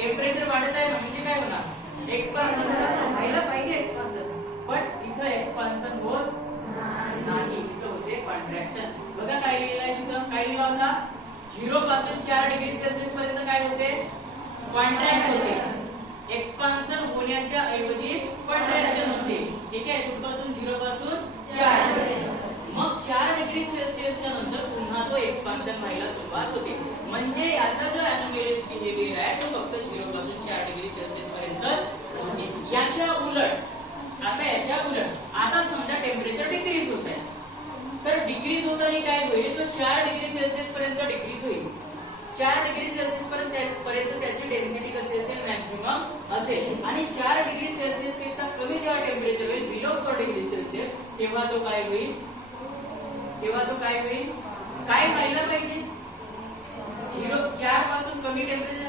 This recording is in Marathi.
टेम्परेचर वाढत आहे म्हणजे काय होणार, एक्सपान्शन व्हायला पाहिजे एक्सपान्शन, बट इथं एक्सपान्शन होत नाही, इथं होते कॉन्ट्रॅक्शन. बघा काय लिहिलं आहे तिथं, काय लिहिलं होता 0 पासून 4 डिग्री सेल्सिअस पर्यंत काय होते, कॉन्ट्रॅक्ट होते. एक्सपान्शन होण्याच्या ऐवजी कॉन्ट्रॅक्शन होते. ठीक आहे, कुठपासून 0 पासून 4. मग 4 डिग्री सेल्सिअसच्या नंतर पुन्हा तो एक्सपान्शन व्हायला सुरुवात होते. म्हणजे याचा जो एनोमॅलिस बिहेवियर आहे तो फक्त 0 पासून 4 डिग्री सेल्सिअस पर्यंतच होते. याच्या उलट आता समजा टेम्परेचर डिक्रीज होत आहे, तर डिक्रीज होताना काय होईल, तो 4 डिग्री सेल्सिअस पर्यंत डिक्रीज होईल. 4 डिग्री सेल्सिअस पर्यंत त्याची डेन्सिटी कशी असेल, मॅक्सिमम असेल. आणि 4 डिग्री सेल्सिअस पेक्षा कमी जेव्हा टेम्परेचर होईल, बिलो 4 डिग्री सेल्सिअस, तेव्हा तो काय होईल, काय व्हायला पाहिजे, 4 पासून कमी टेम्परेचर